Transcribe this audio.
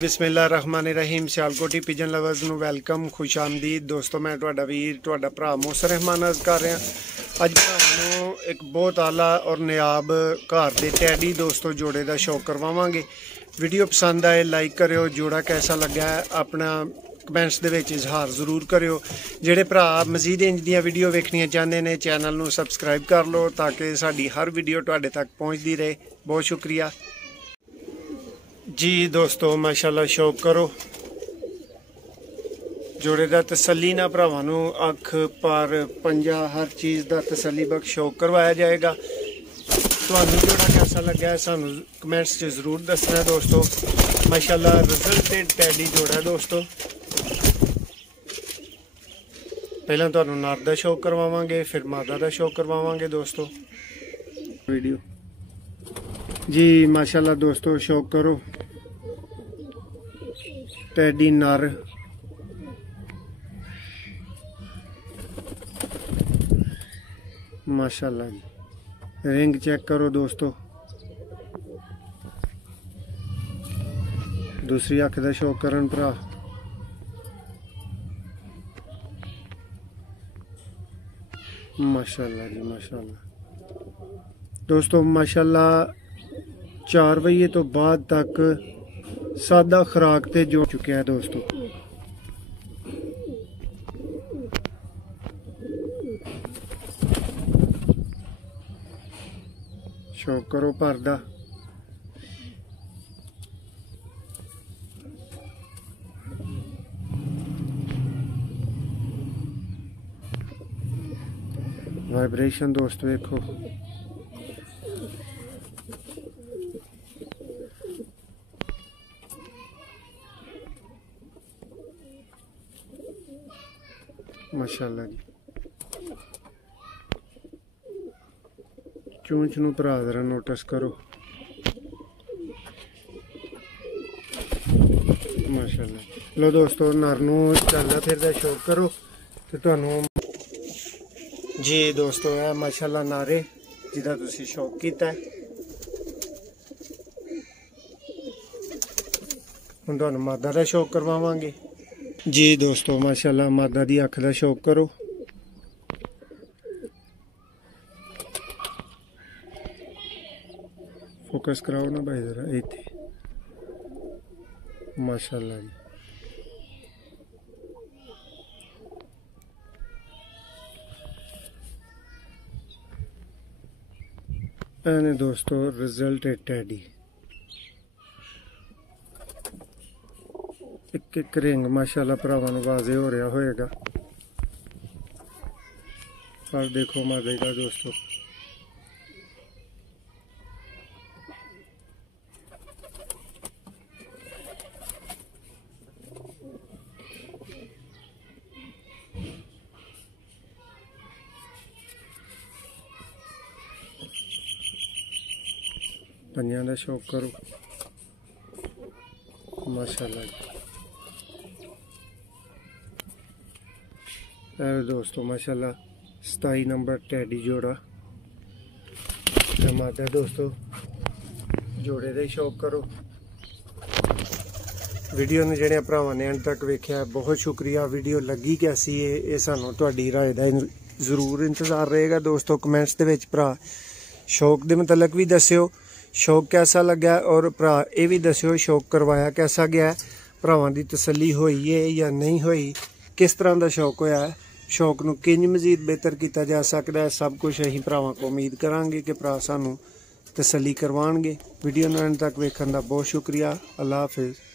बिस्मिल्लाहिर्रहमानिर्रहीम। Sialkoti pigeon lovers ਨੂੰ welcome, खुश आमदीद दोस्तों। मैं ਤੁਹਾਡਾ ਵੀਰ ਤੁਹਾਡਾ ਭਰਾ ਮੋਸਰ ਰਹਿਮਾਨ ਅਰਜ਼ ਕਰ ਰਿਹਾ। ਅੱਜ ਤੁਹਾਨੂੰ ਇੱਕ ਬਹੁਤ ਆਲਾ और ਨਿਆਬ ਘਰ ਦੇ ਟੈਡੀ ਦੋਸਤੋ ਜੋੜੇ ਦਾ ਸ਼ੌਕ ਕਰਵਾਵਾਂਗੇ। ਵੀਡੀਓ ਪਸੰਦ ਆਏ ਲਾਈਕ ਕਰਿਓ, ਜੋੜਾ कैसा ਲੱਗਾ ਆਪਣਾ ਕਮੈਂਟਸ ਦੇ ਵਿੱਚ ਇਜ਼ਹਾਰ ਜ਼ਰੂਰ ਕਰਿਓ। ਜਿਹੜੇ ਭਰਾ ਮਜ਼ੀਦ ਇੰਜ ਦੀਆਂ ਵੀਡੀਓ ਵੇਖਣੀਆਂ ਚਾਹੁੰਦੇ ਨੇ ਚੈਨਲ ਨੂੰ ਸਬਸਕ੍ਰਾਈਬ ਕਰ ਲਓ ਤਾਂ ਕਿ ਸਾਡੀ ਹਰ ਵੀਡੀਓ ਤੁਹਾਡੇ ਤੱਕ ਪਹੁੰਚਦੀ ਰਹੇ। बहुत शुक्रिया जी दोस्तों। माशाल्लाह शौक करो जोड़े का तसली ना भरावां नूं अख पर पंजा हर चीज़ का तसली बख्श शौक करवाया जाएगा। तुहानूं जोड़ा कैसा लगा है सानूं कमेंट्स च जरूर दसना दोस्तों। माशाल्लाह रिजल्टेड टैडी जोड़ा दोस्तों। पहला तुहानूं नर दा शौक करवावांगे, फिर मादा दा शौक करवावांगे दोस्तों। वीडियो जी माशाल्लाह दोस्तों शौक करो टैडी नर माशाल्लाह जी। रिंग चेक करो दोस्तों। दूसरी अख दा शौक करन भरा। माशाल्लाह जी माशाल्लाह दोस्तों। माशाल्लाह 4 बजे तो बाद तक सादा खुराक ते जो चुके हैं दोस्तों। शौक करो भरदा। वाइब्रेशन दोस्तों देखो। माशाल्लाह जी। चूंच नूं भरा जरा नोटिस करो। माशाल्लाह। लो दोस्तों नर नूं चलदा फिरदा शौक करो ते तुहानूं जी दोस्तों है माशाल्लाह नारे जिहदा तुसीं शौक कीता है। हुण तुहानूं मादा दा शौक करवावांगे जी दोस्तों। माशाल्लाह मादा दी अख दा शौक करो। फोकस कराओ ना भाई जरा इत्थे। माशाल्लाह जी। एने दोस्तों रिजल्ट टैडी एक रिंग माशाल्लाह भरावां नूं वाजे हो रहा होएगा। और देखो मादे का दोस्तों। पंजां दा शौक करो। माशाल्लाह जी। दोस्तों माशाल्लाह 27 नंबर टैडी जोड़ा मादा दोस्तों जोड़े का शौक करो। वीडियो ने जेड़े भरावां ने अंत तक वेख्या बहुत शुक्रिया। वीडियो लगी कैसी है ये सानूं तुहाडी राय दा जरूर इंतजार रहेगा दोस्तों। कमेंट्स दे विच भरा शौक दे मतलब भी दस्सिओ शौक कैसा लगा और भरा ये भी दस्सिओ शौक करवाया कैसा गया। भरावां दी तसल्ली होई है या नहीं होई, किस तरह का शौक होया है, शौक नूं किंज मजीद बेहतर किया जा सकता है, सब कुछ असीं भरावां को उम्मीद करांगे कि भरा सानूं तसल्ली करवाणगे। वीडियो नूं अंत तक वेखण दा बहुत शुक्रिया। अल्लाह हाफिज़।